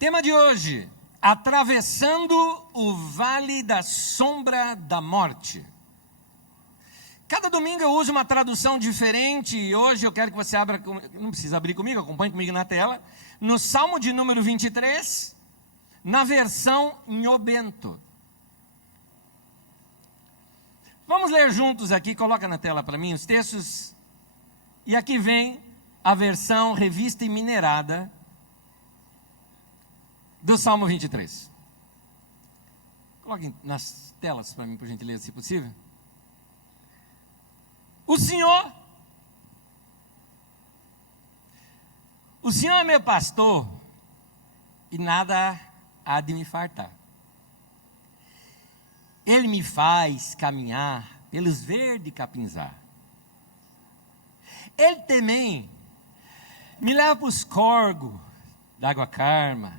Tema de hoje: atravessando o vale da sombra da morte. Cada domingo eu uso uma tradução diferente e hoje eu quero que você abra, não precisa abrir comigo, acompanhe comigo na tela, no Salmo de número 23, na versão Nhobento. Vamos ler juntos aqui, coloca na tela para mim os textos. E aqui vem a versão revista e minerada do Salmo 23. Coloquem nas telas para mim, por gentileza, se possível. O Senhor é meu pastor e nada há de me fartar. Ele me faz caminhar pelos verdes capinzar. Ele também me leva para os corgos da água carma.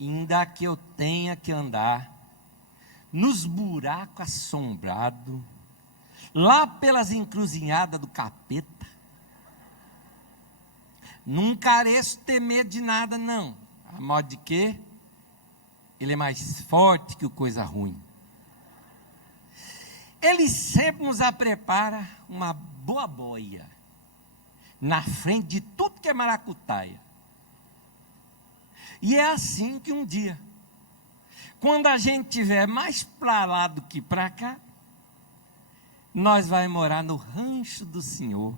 Ainda que eu tenha que andar nos buracos assombrados, lá pelas encruzilhadas do capeta, não careço ter medo de nada não, a modo de que ele é mais forte que o coisa ruim. Ele sempre nos prepara uma boa boia, na frente de tudo que é maracutaia. E é assim que um dia, quando a gente estiver mais para lá do que para cá, nós vamos morar no rancho do Senhor,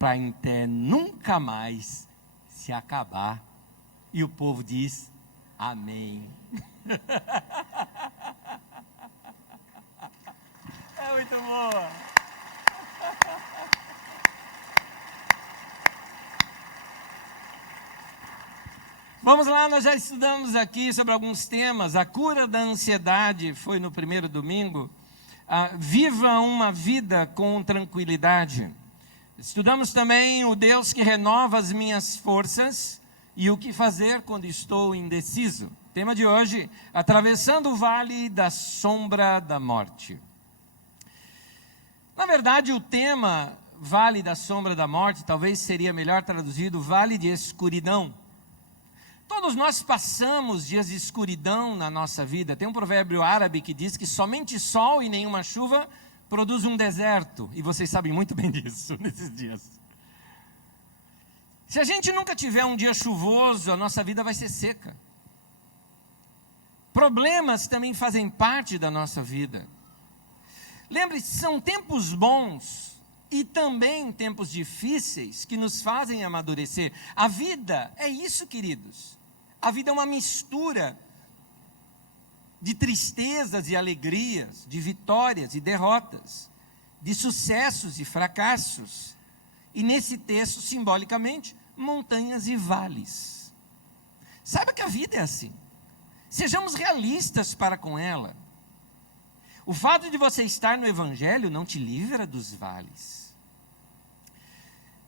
para até nunca mais se acabar. E o povo diz, amém. É muito boa. Vamos lá, nós já estudamos aqui sobre alguns temas. A cura da ansiedade foi no primeiro domingo. Viva uma vida com tranquilidade. Estudamos também o Deus que renova as minhas forças e o que fazer quando estou indeciso. Tema de hoje, atravessando o vale da sombra da morte. Na verdade, o tema vale da sombra da morte, talvez seria melhor traduzido vale de escuridão. Todos nós passamos dias de escuridão na nossa vida. Tem um provérbio árabe que diz que somente sol e nenhuma chuva produz um deserto. E vocês sabem muito bem disso nesses dias. Se a gente nunca tiver um dia chuvoso, a nossa vida vai ser seca. Problemas também fazem parte da nossa vida. Lembre-se, são tempos bons e também tempos difíceis que nos fazem amadurecer. A vida é isso, queridos. A vida é uma mistura de tristezas e alegrias, de vitórias e derrotas, de sucessos e fracassos. E nesse texto, simbolicamente, montanhas e vales. Saiba que a vida é assim. Sejamos realistas para com ela. O fato de você estar no Evangelho não te livra dos vales.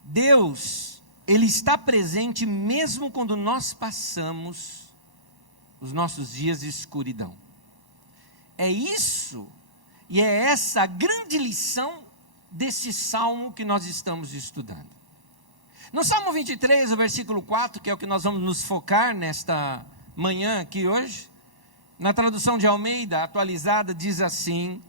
Deus, Ele está presente mesmo quando nós passamos os nossos dias de escuridão. É isso, e é essa a grande lição desse salmo que nós estamos estudando. No Salmo 23, o versículo 4, que é o que nós vamos nos focar nesta manhã aqui hoje, na tradução de Almeida, atualizada, diz assim,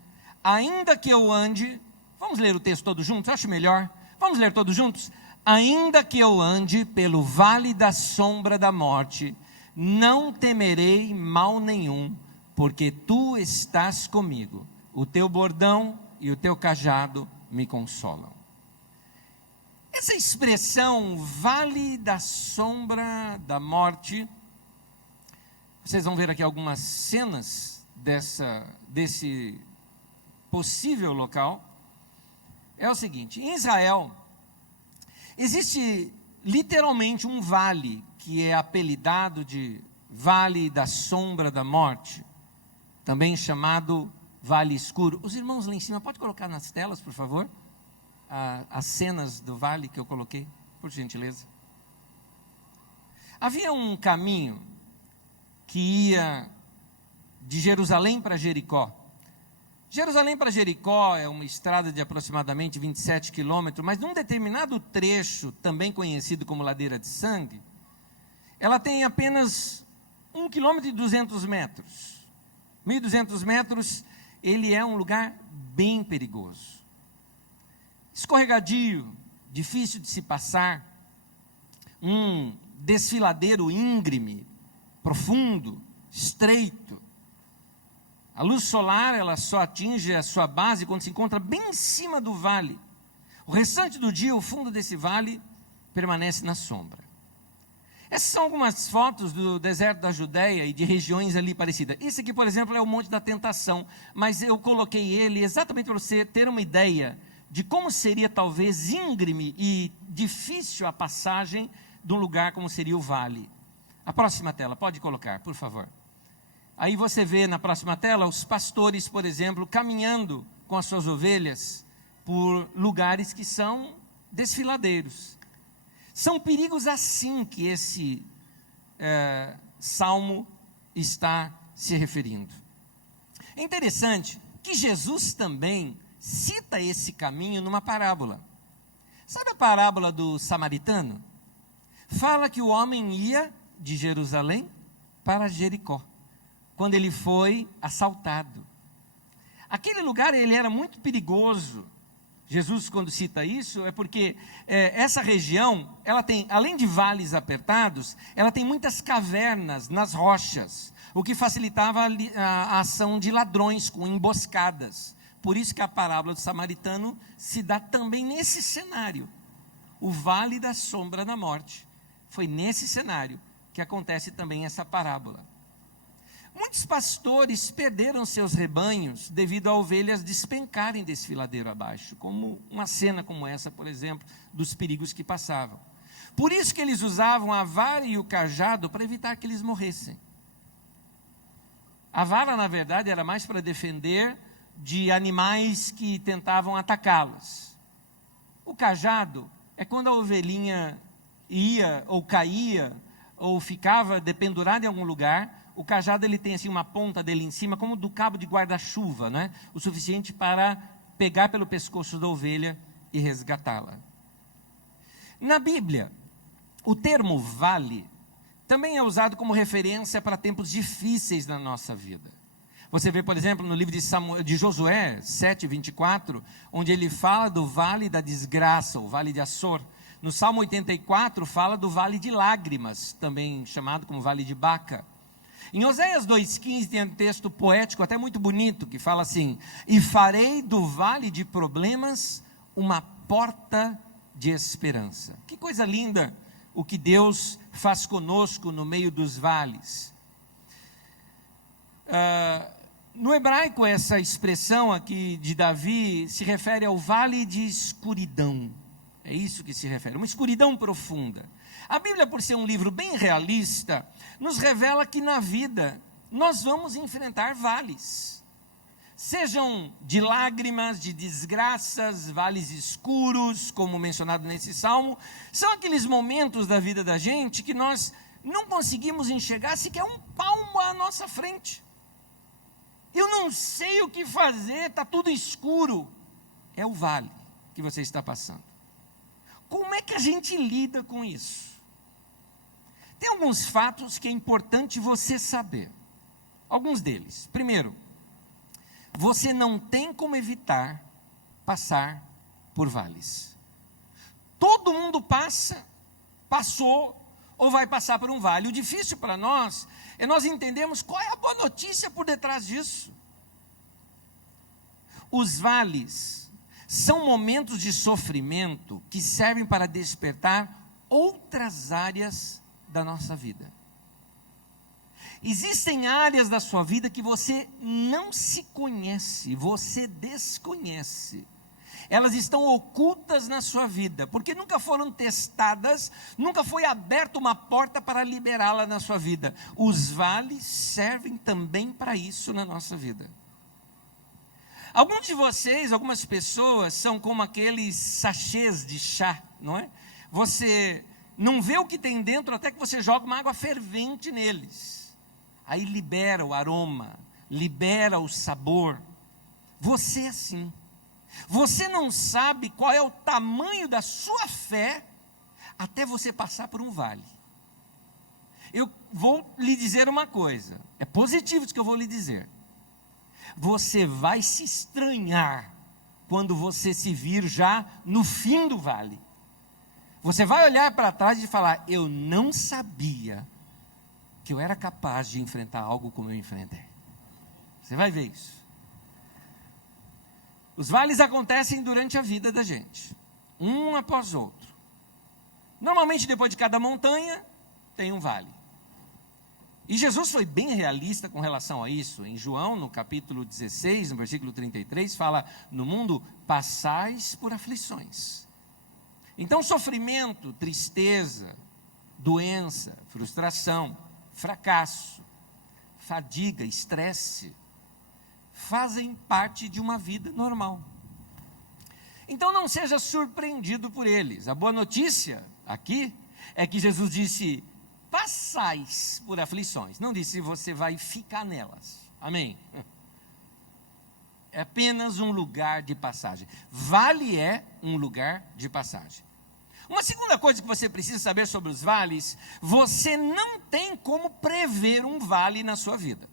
ainda que eu ande, vamos ler o texto todos juntos, eu acho melhor, vamos ler todos juntos? Ainda que eu ande pelo vale da sombra da morte, não temerei mal nenhum, porque tu estás comigo, o teu bordão e o teu cajado me consolam. Essa expressão, vale da sombra da morte, vocês vão ver aqui algumas cenas desse possível local. É o seguinte, em Israel, existe literalmente um vale, que é apelidado de Vale da Sombra da Morte, também chamado Vale Escuro. Os irmãos lá em cima, pode colocar nas telas, por favor, as cenas do vale que eu coloquei, por gentileza. Havia um caminho que ia de Jerusalém para Jericó. Jerusalém para Jericó é uma estrada de aproximadamente 27 quilômetros, mas num determinado trecho, também conhecido como Ladeira de Sangue, ela tem apenas 1,2 km. 1.200 metros, ele é um lugar bem perigoso. Escorregadio, difícil de se passar, um desfiladeiro íngreme, profundo, estreito. A luz solar, ela só atinge a sua base quando se encontra bem em cima do vale. O restante do dia, o fundo desse vale permanece na sombra. Essas são algumas fotos do deserto da Judéia e de regiões ali parecidas. Esse aqui, por exemplo, é o Monte da Tentação, mas eu coloquei ele exatamente para você ter uma ideia de como seria talvez íngreme e difícil a passagem de um lugar como seria o vale. A próxima tela, pode colocar, por favor. Aí você vê na próxima tela os pastores, por exemplo, caminhando com as suas ovelhas por lugares que são desfiladeiros. São perigos assim que esse salmo está se referindo. É interessante que Jesus também cita esse caminho numa parábola. Sabe a parábola do samaritano? Fala que o homem ia de Jerusalém para Jericó, quando ele foi assaltado. Aquele lugar ele era muito perigoso. Jesus, quando cita isso, é porque essa região, ela tem, além de vales apertados, ela tem muitas cavernas nas rochas, o que facilitava a ação de ladrões com emboscadas. Por isso que a parábola do samaritano se dá também nesse cenário. O vale da sombra da morte. Foi nesse cenário que acontece também essa parábola. Muitos pastores perderam seus rebanhos devido a ovelhas despencarem desfiladeiro abaixo, como uma cena como essa, por exemplo, dos perigos que passavam. Por isso que eles usavam a vara e o cajado para evitar que eles morressem. A vara, na verdade, era mais para defender de animais que tentavam atacá-los. O cajado é quando a ovelhinha ia ou caía ou ficava dependurada em algum lugar. O cajado ele tem assim uma ponta dele em cima, como do cabo de guarda-chuva, né? O suficiente para pegar pelo pescoço da ovelha e resgatá-la. Na Bíblia, o termo vale também é usado como referência para tempos difíceis na nossa vida. Você vê, por exemplo, no livro de Josué 7:24, onde ele fala do vale da desgraça, o vale de Açor. No Salmo 84 fala do vale de lágrimas, também chamado como vale de Baca. Em Oséias 2,15 tem um texto poético até muito bonito, que fala assim: e farei do vale de problemas uma porta de esperança. Que coisa linda o que Deus faz conosco no meio dos vales. No hebraico, essa expressão aqui de Davi se refere ao vale de escuridão. É isso que se refere, uma escuridão profunda. A Bíblia, por ser um livro bem realista, nos revela que na vida nós vamos enfrentar vales. Sejam de lágrimas, de desgraças, vales escuros, como mencionado nesse salmo. São aqueles momentos da vida da gente que nós não conseguimos enxergar sequer um palmo à nossa frente. Eu não sei o que fazer, está tudo escuro. É o vale que você está passando. Como é que a gente lida com isso? Tem alguns fatos que é importante você saber. Alguns deles. Primeiro, você não tem como evitar passar por vales. Todo mundo passou ou vai passar por um vale. O difícil para nós é nós entendermos qual é a boa notícia por detrás disso. Os vales são momentos de sofrimento que servem para despertar outras áreas da nossa vida. Existem áreas da sua vida que você não se conhece, você desconhece. Elas estão ocultas na sua vida, porque nunca foram testadas, nunca foi aberta uma porta para liberá-la na sua vida. Os vales servem também para isso na nossa vida. Alguns de vocês, algumas pessoas, são como aqueles sachês de chá, não é? Você não vê o que tem dentro até que você joga uma água fervente neles. Aí libera o aroma, libera o sabor. Você é assim. Você não sabe qual é o tamanho da sua fé até você passar por um vale. eu vou lhe dizer uma coisa, é positivo isso que eu vou lhe dizer. Você vai se estranhar quando você se vir já no fim do vale. Você vai olhar para trás e falar: eu não sabia que eu era capaz de enfrentar algo como eu enfrentei. Você vai ver isso. Os vales acontecem durante a vida da gente, um após outro. Normalmente depois de cada montanha tem um vale. E Jesus foi bem realista com relação a isso. Em João, no capítulo 16, no versículo 33, fala: no mundo passais por aflições. Então sofrimento, tristeza, doença, frustração, fracasso, fadiga, estresse, fazem parte de uma vida normal. Então não seja surpreendido por eles. A boa notícia aqui é que Jesus disse: passais por aflições. Não disse você vai ficar nelas. Amém? É apenas um lugar de passagem. Vale é um lugar de passagem. Uma segunda coisa que você precisa saber sobre os vales: você não tem como prever um vale na sua vida.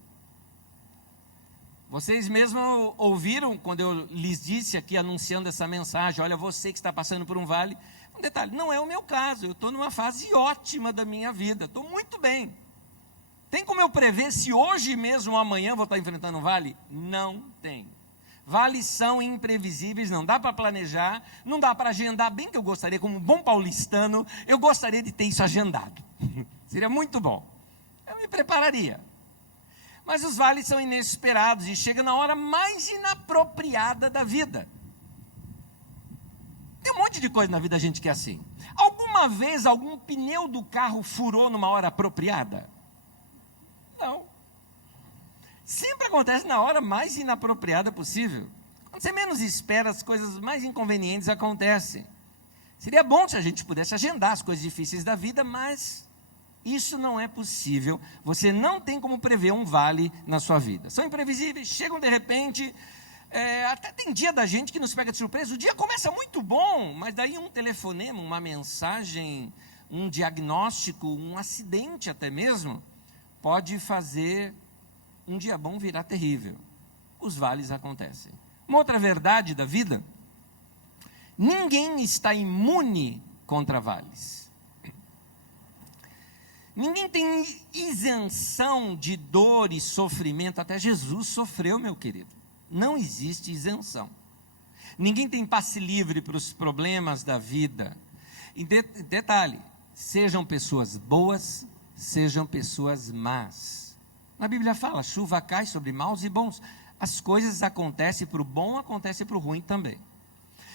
Vocês mesmo ouviram quando eu lhes disse aqui, anunciando essa mensagem: olha, você que está passando por um vale. Um detalhe, não é o meu caso, eu estou numa fase ótima da minha vida, estou muito bem. Tem como eu prever se hoje mesmo ou amanhã vou estar enfrentando um vale? Não tem. Vales são imprevisíveis, não dá para planejar, não dá para agendar, bem que eu gostaria, como um bom paulistano, eu gostaria de ter isso agendado. Seria muito bom. Eu me prepararia. Mas os vales são inesperados e chegam na hora mais inapropriada da vida. Tem um monte de coisa na vida da gente que é assim. Alguma vez algum pneu do carro furou numa hora apropriada? Não. Sempre acontece na hora mais inapropriada possível. Quando você menos espera, as coisas mais inconvenientes acontecem. Seria bom se a gente pudesse agendar as coisas difíceis da vida, mas isso não é possível. Você não tem como prever um vale na sua vida. São imprevisíveis, chegam de repente. Até tem dia da gente que nos pega de surpresa. O dia começa muito bom, mas daí um telefonema, uma mensagem, um diagnóstico, um acidente até mesmo, pode fazer um dia bom virar terrível. Os vales acontecem. Uma outra verdade da vida: ninguém está imune contra vales. Ninguém tem isenção de dor e sofrimento. Até Jesus sofreu, meu querido. Não existe isenção. Ninguém tem passe livre para os problemas da vida. E detalhe, sejam pessoas boas, sejam pessoas más. A Bíblia fala: chuva cai sobre maus e bons. As coisas acontecem para o bom, acontecem para o ruim também.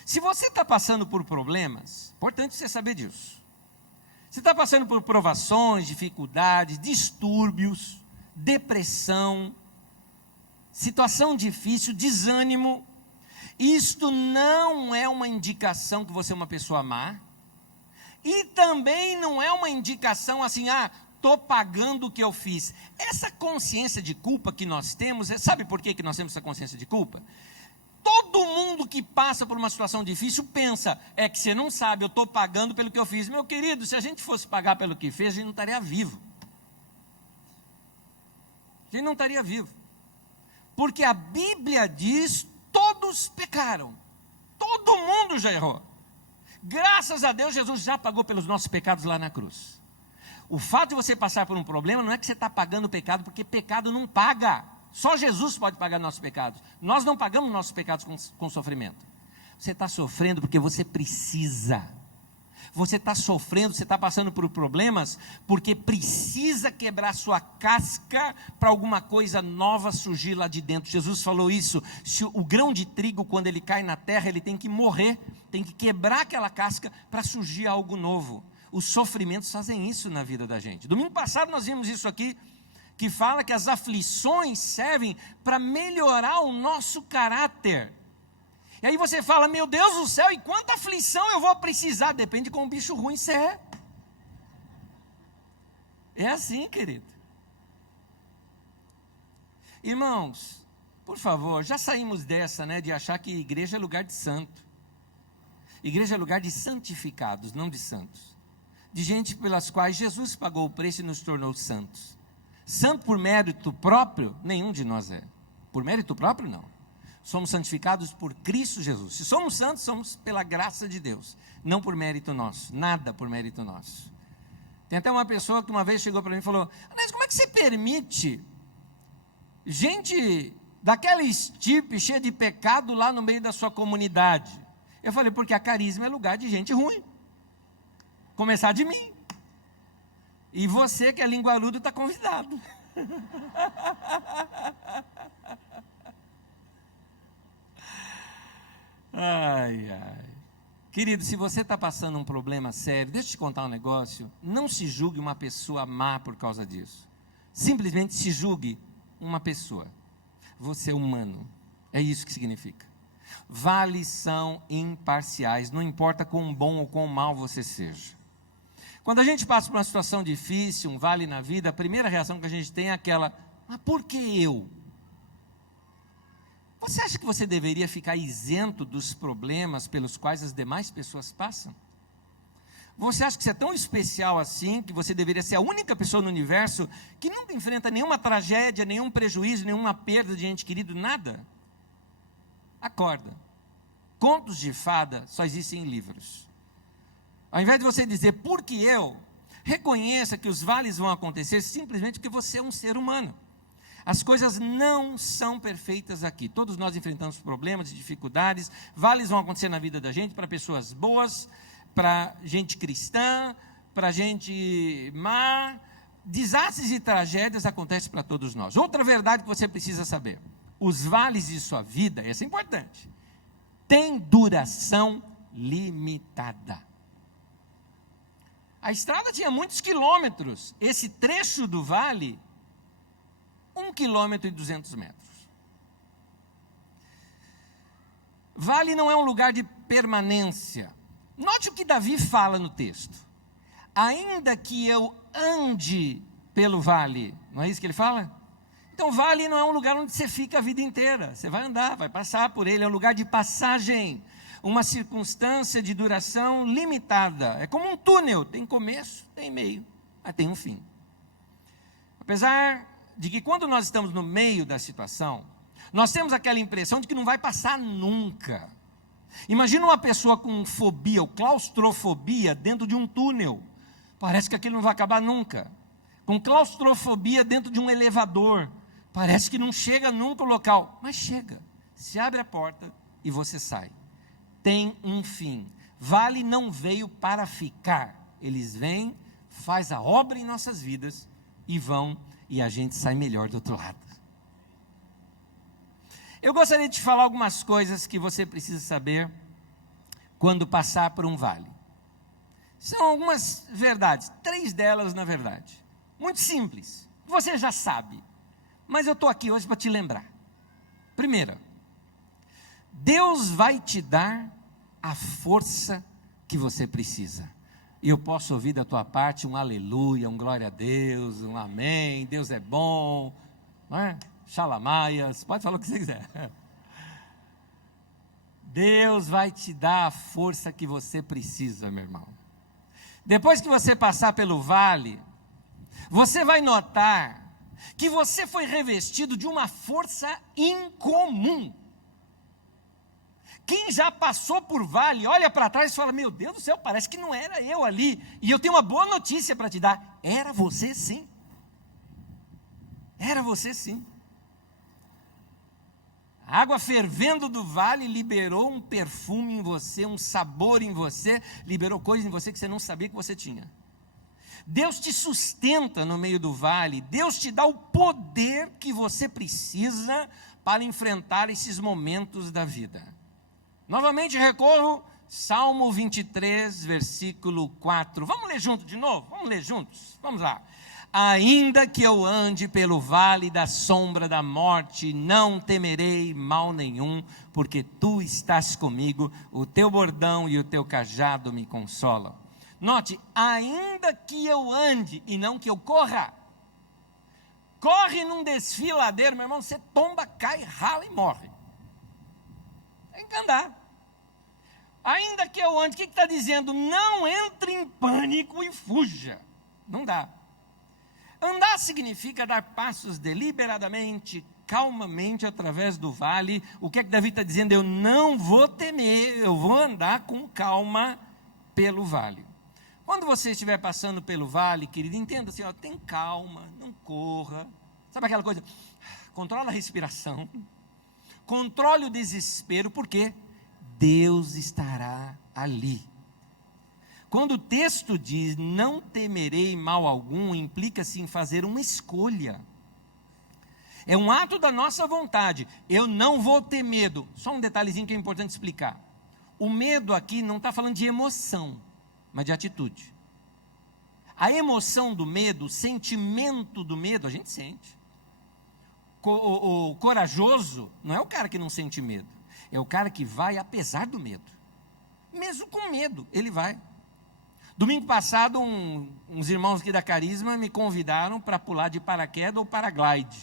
Se você está passando por problemas, importante você saber disso. Você está passando por provações, dificuldades, distúrbios, depressão, situação difícil, desânimo. Isto não é uma indicação que você é uma pessoa má. E também não é uma indicação assim: estou pagando o que eu fiz. Essa consciência de culpa que nós temos, sabe por que nós temos essa consciência de culpa? Todo mundo que passa por uma situação difícil pensa: é que você não sabe, eu estou pagando pelo que eu fiz. Meu querido, se a gente fosse pagar pelo que fez, a gente não estaria vivo. A gente não estaria vivo. Porque a Bíblia diz: todos pecaram. Todo mundo já errou. Graças a Deus, Jesus já pagou pelos nossos pecados lá na cruz. O fato de você passar por um problema não é que você está pagando o pecado, porque pecado não paga. Só Jesus pode pagar nossos pecados. Nós não pagamos nossos pecados com sofrimento. Você está sofrendo porque você precisa. Você está sofrendo, você está passando por problemas porque precisa quebrar sua casca para alguma coisa nova surgir lá de dentro. Jesus falou isso: se o grão de trigo, quando ele cai na terra, ele tem que morrer, tem que quebrar aquela casca para surgir algo novo. Os sofrimentos fazem isso na vida da gente. Domingo passado nós vimos isso aqui, que fala que as aflições servem para melhorar o nosso caráter. E aí você fala: meu Deus do céu, e quanta aflição eu vou precisar? Depende de quão bicho ruim você é. É assim, querido. Irmãos, por favor, já saímos dessa, de achar que igreja é lugar de santo. Igreja é lugar de santificados, não de santos. de gente pelas quais Jesus pagou o preço e nos tornou santos. Santo por mérito próprio, nenhum de nós é. Por mérito próprio, não. Somos santificados por Cristo Jesus. Se somos santos, somos pela graça de Deus, não por mérito nosso, nada por mérito nosso. Tem até uma pessoa que uma vez chegou para mim e falou: Anésio, como é que você permite gente daquela estirpe cheia de pecado lá no meio da sua comunidade? Eu falei: porque a Carisma é lugar de gente ruim. Começar de mim. E você que é linguarudo está convidado. Ai, ai. Querido, se você está passando um problema sério, deixa eu te contar um negócio. Não se julgue uma pessoa má por causa disso. Simplesmente se julgue uma pessoa. Você é humano. É isso que significa. Vales são imparciais. Não importa quão bom ou quão mal você seja. Quando a gente passa por uma situação difícil, um vale na vida, a primeira reação que a gente tem é aquela: mas por que eu? Você acha que você deveria ficar isento dos problemas pelos quais as demais pessoas passam? Você acha que você é tão especial assim, que você deveria ser a única pessoa no universo que nunca enfrenta nenhuma tragédia, nenhum prejuízo, nenhuma perda de ente querido, nada? Acorda. Contos de fada só existem em livros. Ao invés de você dizer, por que eu? Reconheça que os vales vão acontecer simplesmente porque você é um ser humano. As coisas não são perfeitas aqui. Todos nós enfrentamos problemas e dificuldades. Vales vão acontecer na vida da gente, para pessoas boas, para gente cristã, para gente má. Desastres e tragédias acontecem para todos nós. Outra verdade que você precisa saber: os vales de sua vida, essa é importante, têm duração limitada. A estrada tinha muitos quilômetros. Esse trecho do vale, 1,2 km. Vale não é um lugar de permanência. Note o que Davi fala no texto: ainda que eu ande pelo vale, não é isso que ele fala? Então vale não é um lugar onde você fica a vida inteira. Você vai andar, vai passar por ele, é um lugar de passagem, uma circunstância de duração limitada. É como um túnel, tem começo, tem meio, mas tem um fim. Apesar de que quando nós estamos no meio da situação, nós temos aquela impressão de que não vai passar nunca. Imagina uma pessoa com fobia ou claustrofobia dentro de um túnel. Parece que aquilo não vai acabar nunca. Com claustrofobia dentro de um elevador. Parece que não chega nunca o local. Mas chega. Se abre a porta e você sai. Tem um fim. Vale não veio para ficar. Eles vêm, faz a obra em nossas vidas e vão, e a gente sai melhor do outro lado. Eu gostaria de te falar algumas coisas que você precisa saber quando passar por um vale. São algumas verdades, 3 delas na verdade. Muito simples, você já sabe, mas eu estou aqui hoje para te lembrar. Primeira, Deus vai te dar a força que você precisa. E eu posso ouvir da tua parte um aleluia, um glória a Deus, um amém, Deus é bom, não é? Xalamaias, pode falar o que você quiser. Deus vai te dar a força que você precisa, meu irmão. Depois que você passar pelo vale, você vai notar que você foi revestido de uma força incomum. Quem já passou por vale, olha para trás e fala: meu Deus do céu, parece que não era eu ali. E eu tenho uma boa notícia para te dar: era você sim. Era você sim. A água fervendo do vale liberou um perfume em você, um sabor em você, liberou coisas em você que você não sabia que você tinha. Deus te sustenta no meio do vale, Deus te dá o poder que você precisa para enfrentar esses momentos da vida. Novamente recorro, Salmo 23, versículo 4. Vamos ler junto de novo? Vamos ler juntos? Vamos lá. Ainda que eu ande pelo vale da sombra da morte, não temerei mal nenhum, porque tu estás comigo, o teu bordão e o teu cajado me consolam. Note, ainda que eu ande e não que eu corra. Corre num desfiladeiro, meu irmão, você tomba, cai, rala e morre. Tem que andar. Ainda que eu ande, o que está dizendo? Não entre em pânico e fuja. Não dá. Andar significa dar passos deliberadamente, calmamente, através do vale. O que é que Davi está dizendo? Eu não vou temer, eu vou andar com calma pelo vale. Quando você estiver passando pelo vale, querido, entenda assim, ó, tem calma, não corra. Sabe aquela coisa? Controla a respiração. Controle o desespero, porque Deus estará ali. Quando o texto diz, não temerei mal algum, implica-se em fazer uma escolha. É um ato da nossa vontade. Eu não vou ter medo. Só um detalhezinho que é importante explicar. O medo aqui não está falando de emoção, mas de atitude. A emoção do medo, o sentimento do medo, a gente sente. O corajoso não é o cara que não sente medo. É o cara que vai apesar do medo. Mesmo com medo, ele vai. Domingo passado, uns irmãos aqui da Carisma me convidaram para pular de paraquedas ou paraglide.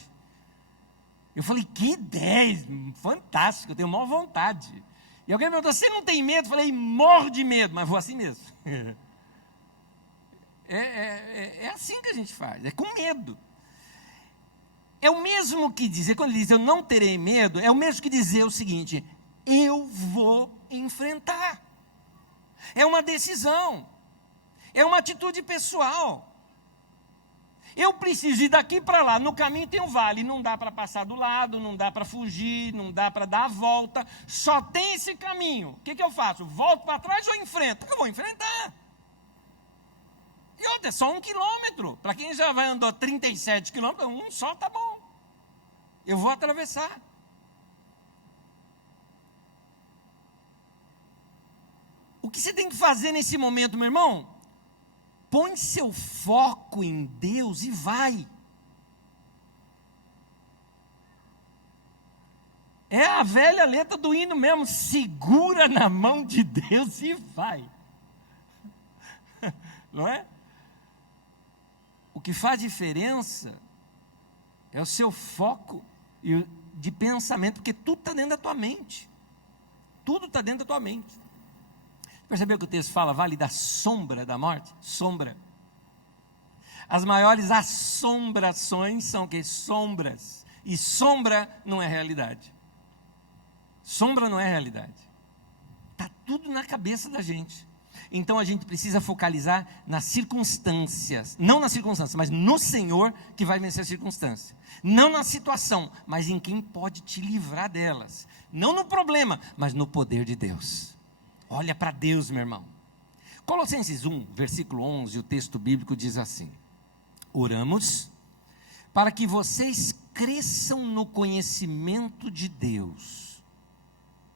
Eu falei, que ideia, fantástico, eu tenho maior vontade. E alguém me perguntou, você não tem medo? Eu falei, morro de medo, mas vou assim mesmo. É assim que a gente faz, é com medo. É o mesmo que dizer, quando ele diz, eu não terei medo, é o mesmo que dizer o seguinte, eu vou enfrentar. É uma decisão. É uma atitude pessoal. Eu preciso ir daqui para lá. No caminho tem um vale. Não dá para passar do lado, não dá para fugir, não dá para dar a volta. Só tem esse caminho. O que eu faço? Volto para trás ou enfrento? Eu vou enfrentar. E outra, é só 1 quilômetro. Para quem já vai andar 37 quilômetros, um só tá bom. Eu vou atravessar. O que você tem que fazer nesse momento, meu irmão? Põe seu foco em Deus e vai. É a velha letra do hino mesmo. Segura na mão de Deus e vai. Não é? O que faz diferença é o seu foco de pensamento, porque tudo está dentro da tua mente. Tudo está dentro da tua mente. Percebeu que o texto fala, vale da sombra da morte? Sombra. As maiores assombrações são o quê? Sombras. E sombra não é realidade. Sombra não é realidade. Está tudo na cabeça da gente. Então a gente precisa focalizar nas circunstâncias. Não nas circunstâncias, mas no Senhor que vai vencer a circunstância. Não na situação, mas em quem pode te livrar delas. Não no problema, mas no poder de Deus. Olha para Deus, meu irmão. Colossenses 1, versículo 11, o texto bíblico diz assim: oramos para que vocês cresçam no conhecimento de Deus.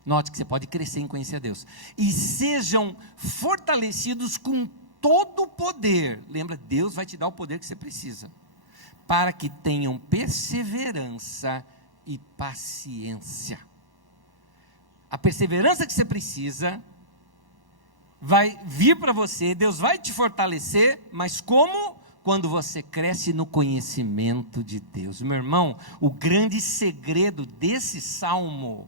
Note que você pode crescer em conhecer a Deus. E sejam fortalecidos com todo o poder. Lembra, Deus vai te dar o poder que você precisa. Para que tenham perseverança e paciência. A perseverança que você precisa vai vir para você, Deus vai te fortalecer, mas como? Quando você cresce no conhecimento de Deus. Meu irmão, o grande segredo desse salmo,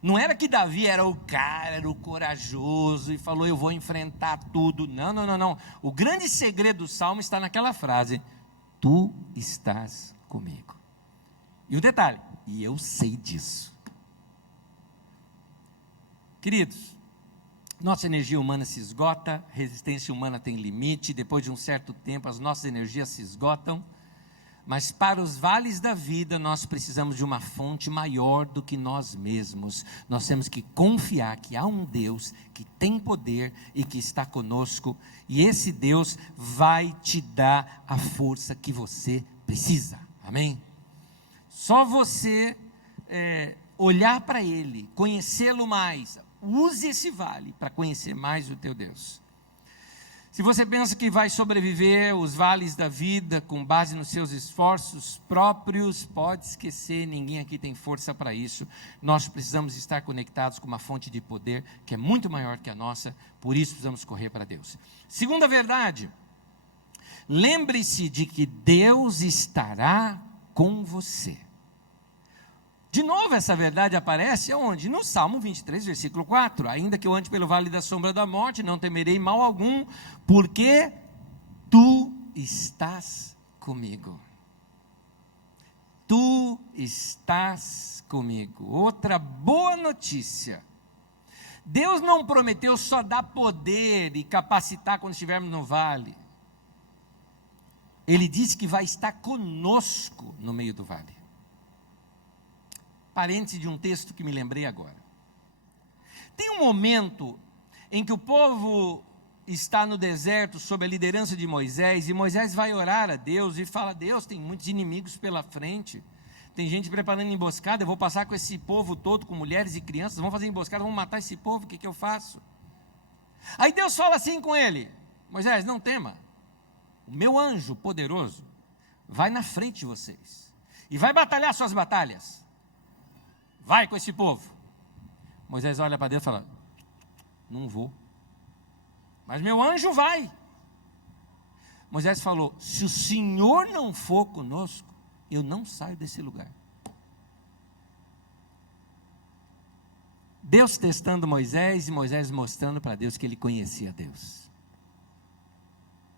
não era que Davi era o cara, era o corajoso, e falou, eu vou enfrentar tudo. Não, não, não, não. O grande segredo do salmo está naquela frase, tu estás comigo. E o detalhe, e eu sei disso. Queridos, nossa energia humana se esgota, resistência humana tem limite, depois de um certo tempo as nossas energias se esgotam, mas para os vales da vida nós precisamos de uma fonte maior do que nós mesmos. Nós temos que confiar que há um Deus que tem poder e que está conosco, e esse Deus vai te dar a força que você precisa, amém? Só você olhar para Ele, conhecê-lo mais. Use esse vale para conhecer mais o teu Deus. Se você pensa que vai sobreviver os vales da vida com base nos seus esforços próprios, pode esquecer, ninguém aqui tem força para isso. Nós precisamos estar conectados com uma fonte de poder que é muito maior que a nossa, por isso precisamos correr para Deus. Segunda verdade, lembre-se de que Deus estará com você. De novo, essa verdade aparece onde? No Salmo 23, versículo 4. Ainda que eu ande pelo vale da sombra da morte, não temerei mal algum, porque tu estás comigo. Tu estás comigo. Outra boa notícia. Deus não prometeu só dar poder e capacitar quando estivermos no vale. Ele disse que vai estar conosco no meio do vale. Parêntese de um texto que me lembrei agora. Tem um momento em que o povo está no deserto sob a liderança de Moisés, e Moisés vai orar a Deus e fala: Deus, tem muitos inimigos pela frente, tem gente preparando emboscada, eu vou passar com esse povo todo, com mulheres e crianças, vão fazer emboscada, vão matar esse povo, o que eu faço? Aí Deus fala assim com ele: Moisés, não tema, o meu anjo poderoso vai na frente de vocês, e vai batalhar suas batalhas, vai com esse povo. Moisés olha para Deus e fala: não vou, mas meu anjo vai. Moisés falou: se o Senhor não for conosco, eu não saio desse lugar. Deus testando Moisés, e Moisés mostrando para Deus que ele conhecia Deus.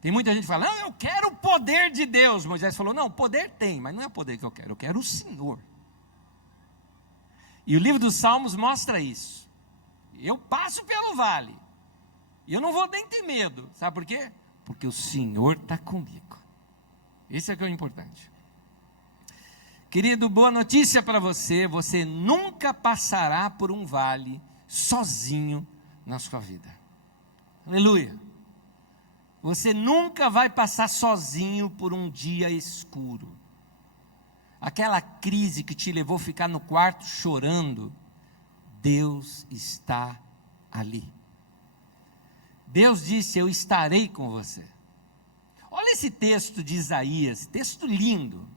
Tem muita gente falando: não, eu quero o poder de Deus. Moisés falou: não, poder tem, mas não é o poder que eu quero o Senhor. E o livro dos Salmos mostra isso. Eu passo pelo vale, e eu não vou nem ter medo. Sabe por quê? Porque o Senhor está comigo. Esse é o que é importante. Querido, boa notícia para você: você nunca passará por um vale sozinho na sua vida. Aleluia. Você nunca vai passar sozinho por um dia escuro. Aquela crise que te levou a ficar no quarto chorando, Deus está ali. Deus disse: eu estarei com você. Olha esse texto de Isaías, texto lindo.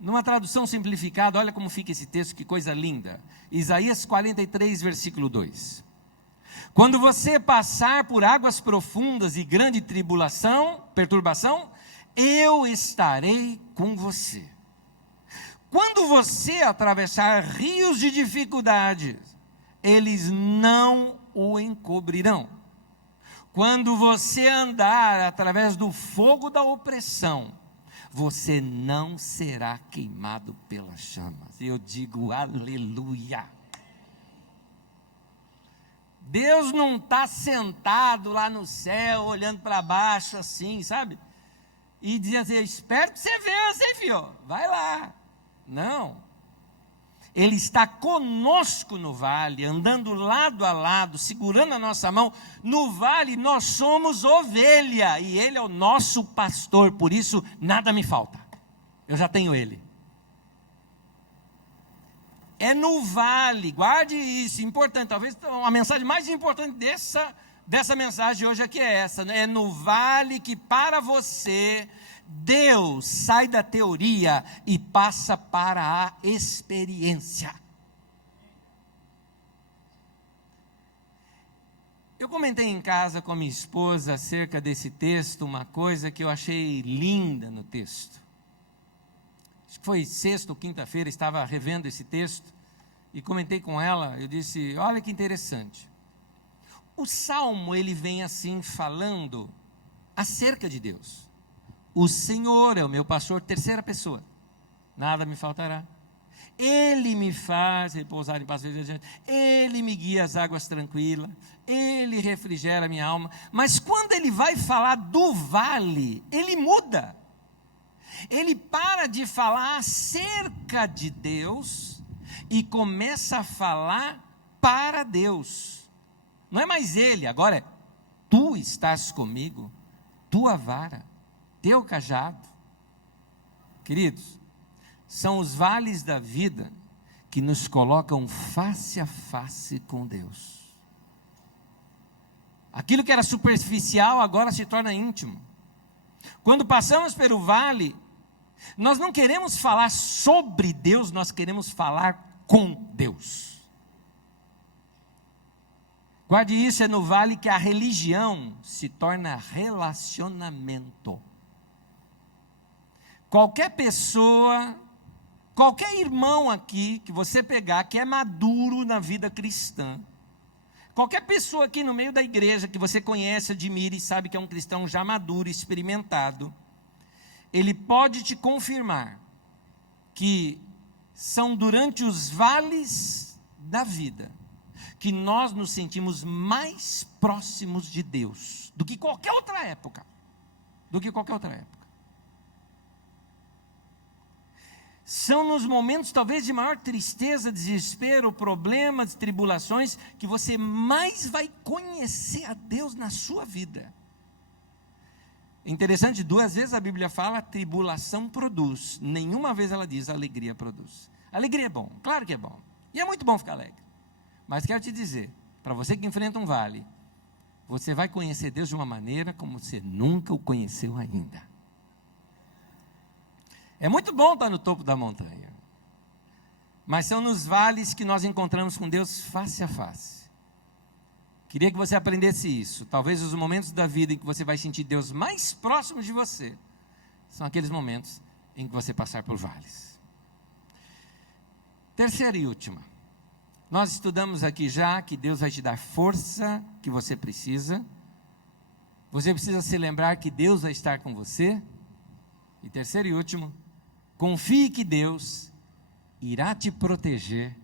Numa tradução simplificada, olha como fica esse texto, que coisa linda. Isaías 43, versículo 2. Quando você passar por águas profundas e grande perturbação, eu estarei com você. Quando você atravessar rios de dificuldades, eles não o encobrirão. Quando você andar através do fogo da opressão, você não será queimado pelas chamas. Eu digo aleluia. Deus não está sentado lá no céu, olhando para baixo assim, sabe? E dizendo assim: espero que você vença, hein, filho? Vai lá. Não. Ele está conosco no vale, andando lado a lado, segurando a nossa mão. No vale nós somos ovelha, e Ele é o nosso pastor, por isso nada me falta. Eu já tenho Ele. É no vale, guarde isso, importante, talvez a mensagem mais importante dessa mensagem hoje aqui é essa, né? É no vale que para você Deus sai da teoria e passa para a experiência. Eu comentei em casa com a minha esposa acerca desse texto, uma coisa que eu achei linda no texto. Acho que foi sexta ou quinta-feira, estava revendo esse texto e comentei com ela. Eu disse: olha que interessante. O Salmo, ele vem assim falando acerca de Deus. O Senhor é o meu pastor, terceira pessoa, nada me faltará. Ele me faz repousar em pastos verdejantes, Ele me guia às águas tranquilas, Ele refrigera a minha alma. Mas quando ele vai falar do vale, ele muda. Ele para de falar acerca de Deus e começa a falar para Deus. Não é mais ele, agora é: tu estás comigo, tua vara, teu cajado. Queridos, são os vales da vida que nos colocam face a face com Deus. Aquilo que era superficial agora se torna íntimo. Quando passamos pelo vale, nós não queremos falar sobre Deus, nós queremos falar com Deus. Guarde isso, é no vale que a religião se torna relacionamento. Qualquer pessoa Qualquer irmão aqui que você pegar, que é maduro na vida cristã, qualquer pessoa aqui no meio da igreja que você conhece, admira e sabe que é um cristão já maduro, experimentado, ele pode te confirmar que são durante os vales da vida que nós nos sentimos mais próximos de Deus do que qualquer outra época. Do que qualquer outra época. São nos momentos talvez de maior tristeza, desespero, problemas, tribulações, que você mais vai conhecer a Deus na sua vida. Interessante, 2 vezes a Bíblia fala, tribulação produz. Nenhuma vez ela diz, alegria produz. Alegria é bom, claro que é bom. E é muito bom ficar alegre. Mas quero te dizer, para você que enfrenta um vale, você vai conhecer Deus de uma maneira como você nunca o conheceu ainda. É muito bom estar no topo da montanha, mas são nos vales que nós encontramos com Deus face a face. Queria que você aprendesse isso. Talvez os momentos da vida em que você vai sentir Deus mais próximo de você, são aqueles momentos em que você passar por vales. Terceira e última. Nós estudamos aqui já que Deus vai te dar força que você precisa. Você precisa se lembrar que Deus vai estar com você. E terceiro e último, confie que Deus irá te proteger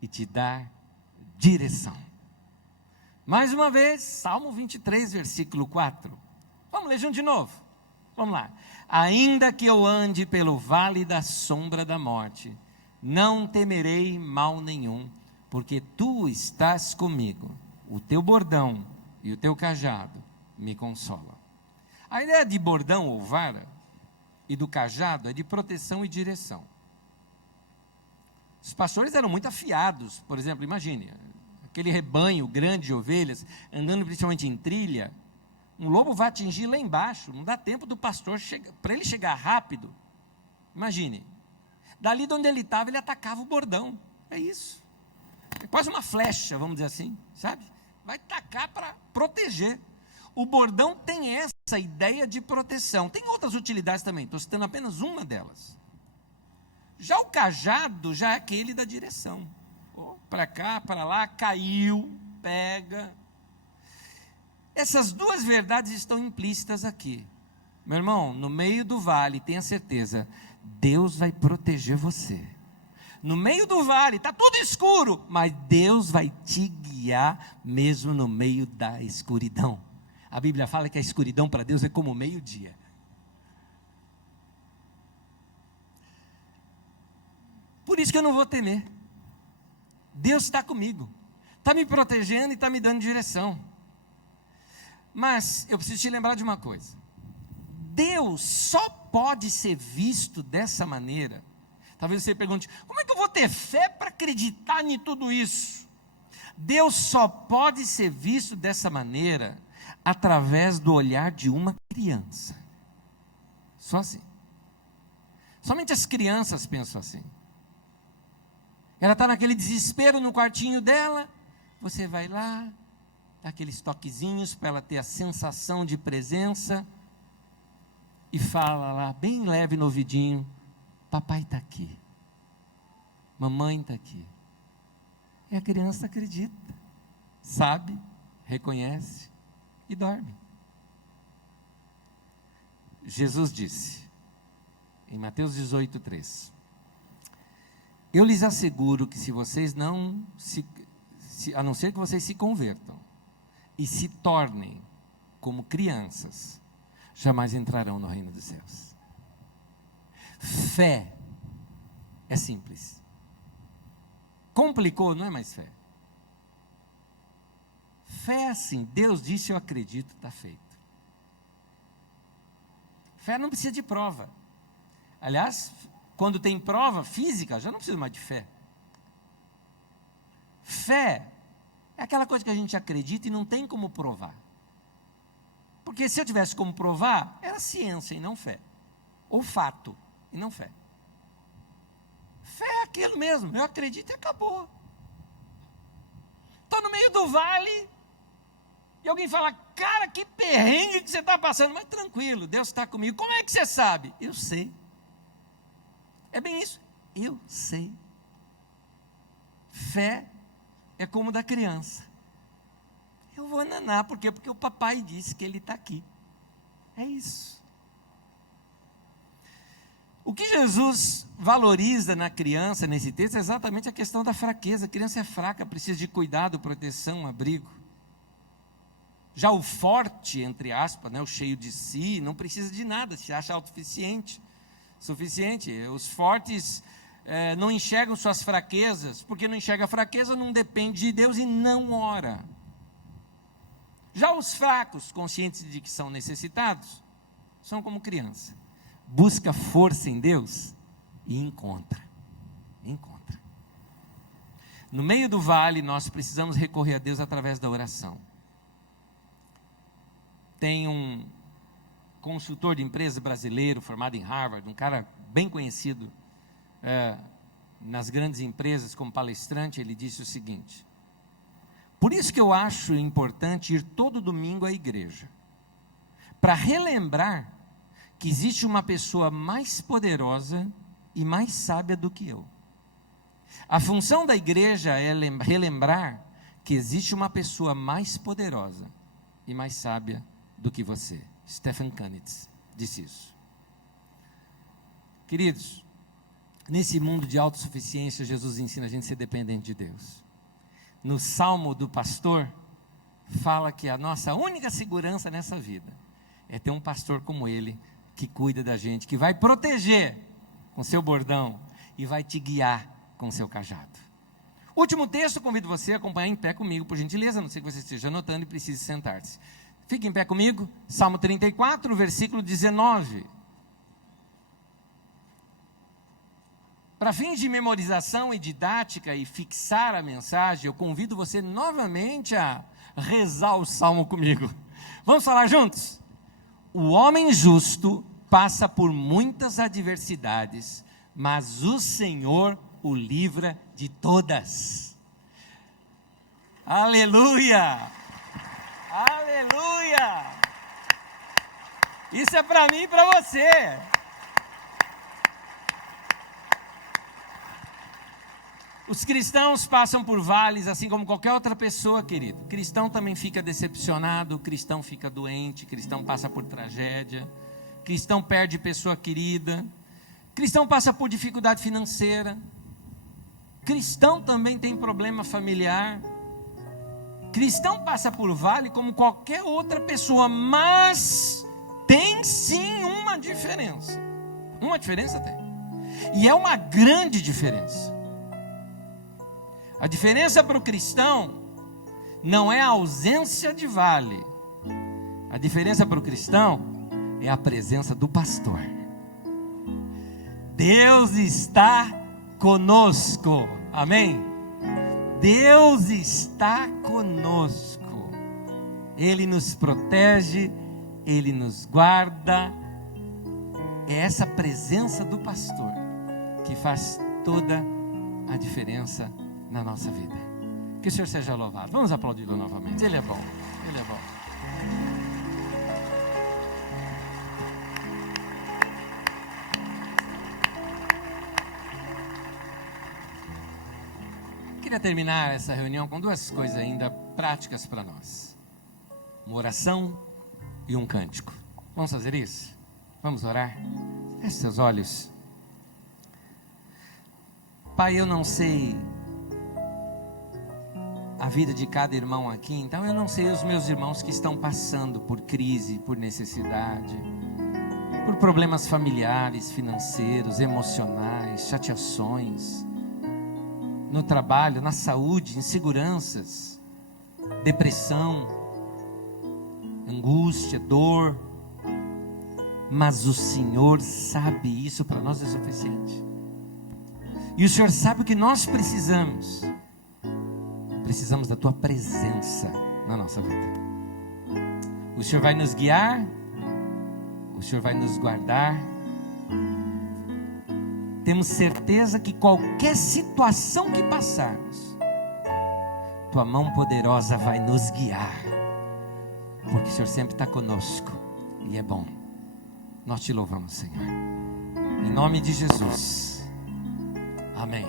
e te dar direção. Mais uma vez, Salmo 23, versículo 4. Vamos ler junto de novo. Vamos lá. Ainda que eu ande pelo vale da sombra da morte, não temerei mal nenhum, porque tu estás comigo. O teu bordão e o teu cajado me consolam. A ideia de bordão ou vara e do cajado é de proteção e direção. Os pastores eram muito afiados. Por exemplo, imagine, aquele rebanho grande de ovelhas, andando principalmente em trilha, um lobo vai atingir lá embaixo, não dá tempo do pastor, para ele chegar rápido. Imagine, dali de onde ele estava, ele atacava o bordão, é isso. É quase uma flecha, vamos dizer assim, sabe? Vai tacar para proteger. O bordão tem essa ideia de proteção. Tem outras utilidades também, estou citando apenas uma delas. Já o cajado, já é aquele da direção. Para cá, para lá, caiu, pega. Essas duas verdades estão implícitas aqui. Meu irmão, no meio do vale, tenha certeza, Deus vai proteger você. No meio do vale, está tudo escuro, mas Deus vai te guiar mesmo no meio da escuridão. A Bíblia fala que a escuridão para Deus é como o meio-dia. Por isso que eu não vou temer. Deus está comigo. Está me protegendo e está me dando direção. Mas eu preciso te lembrar de uma coisa. Deus só pode ser visto dessa maneira. Talvez você pergunte, como é que eu vou ter fé para acreditar em tudo isso? Deus só pode ser visto dessa maneira através do olhar de uma criança. Só assim. Somente as crianças pensam assim. Ela está naquele desespero no quartinho dela, você vai lá, dá aqueles toquezinhos para ela ter a sensação de presença, e fala lá, bem leve no ouvidinho, papai está aqui, mamãe está aqui. E a criança acredita, sabe, reconhece e dorme. Jesus disse, em Mateus 18:3, eu lhes asseguro que se vocês a não ser que vocês se convertam e se tornem como crianças, jamais entrarão no reino dos céus. Fé é simples. Complicou, não é mais fé. Fé é assim, Deus disse, eu acredito, está feito. Fé não precisa de prova. Aliás, quando tem prova física, já não precisa mais de fé. Fé é aquela coisa que a gente acredita e não tem como provar. Porque se eu tivesse como provar, era ciência e não fé. Ou fato e não fé. Fé é aquilo mesmo, eu acredito e acabou. Estou no meio do vale e alguém fala, cara, que perrengue que você está passando. Mas tranquilo, Deus está comigo. Como é que você sabe? Eu sei. É bem isso. Eu sei. Fé é como da criança. Eu vou nanar, por quê? Porque o papai disse que ele está aqui. É isso. O que Jesus valoriza na criança, nesse texto, é exatamente a questão da fraqueza. A criança é fraca, precisa de cuidado, proteção, abrigo. Já o forte, entre aspas, o cheio de si, não precisa de nada, se acha autossuficiente. Os fortes não enxergam suas fraquezas, porque não enxerga a fraqueza, não depende de Deus e não ora. Já os fracos, conscientes de que são necessitados, são como criança. Busca força em Deus e encontra. No meio do vale, nós precisamos recorrer a Deus através da oração. Tem um consultor de empresa brasileiro, formado em Harvard, um cara bem conhecido nas grandes empresas como palestrante. Ele disse o seguinte: por isso que eu acho importante ir todo domingo à igreja, para relembrar que existe uma pessoa mais poderosa e mais sábia do que eu. A função da igreja é relembrar que existe uma pessoa mais poderosa e mais sábia do que você. Stephen Kanitz disse isso. Queridos, nesse mundo de autossuficiência, Jesus ensina a gente a ser dependente de Deus. No Salmo do pastor, fala que a nossa única segurança nessa vida é ter um pastor como ele, que cuida da gente, que vai proteger com seu bordão e vai te guiar com seu cajado. Último texto, convido você a acompanhar em pé comigo, por gentileza, a não ser que você esteja anotando e precise sentar-se. Fique em pé comigo, Salmo 34, versículo 19. Para fins de memorização e didática e fixar a mensagem, eu convido você novamente a rezar o Salmo comigo. Vamos falar juntos? O homem justo passa por muitas adversidades, mas o Senhor o livra de todas. Aleluia! Aleluia! Isso é para mim e para você. Os cristãos passam por vales, assim como qualquer outra pessoa, querido. O cristão também fica decepcionado, o cristão fica doente, o cristão passa por tragédia, o cristão perde pessoa querida, o cristão passa por dificuldade financeira, o cristão também tem problema familiar, o cristão passa por vale como qualquer outra pessoa, mas tem sim uma diferença. Uma diferença tem. E é uma grande diferença. A diferença para o cristão não é a ausência de vale. A diferença para o cristão é a presença do pastor. Deus está conosco. Amém? Deus está conosco. Ele nos protege, Ele nos guarda. É essa presença do pastor que faz toda a diferença na nossa vida. Que o Senhor seja louvado. Vamos aplaudi-lo novamente. Ele é bom. Ele é bom. Queria terminar essa reunião com duas coisas ainda práticas para nós: uma oração e um cântico. Vamos fazer isso? Vamos orar? Feche seus olhos. Pai, eu não sei a vida de cada irmão aqui, então eu não sei os meus irmãos que estão passando por crise, por necessidade, por problemas familiares, financeiros, emocionais, chateações, no trabalho, na saúde, inseguranças, depressão, angústia, dor. Mas o Senhor sabe, isso para nós é suficiente. E o Senhor sabe o que nós precisamos. Precisamos da Tua presença na nossa vida. O Senhor vai nos guiar, o Senhor vai nos guardar. Temos certeza que qualquer situação que passarmos, Tua mão poderosa vai nos guiar, porque o Senhor sempre está conosco e é bom. Nós Te louvamos, Senhor, em nome de Jesus. Amém.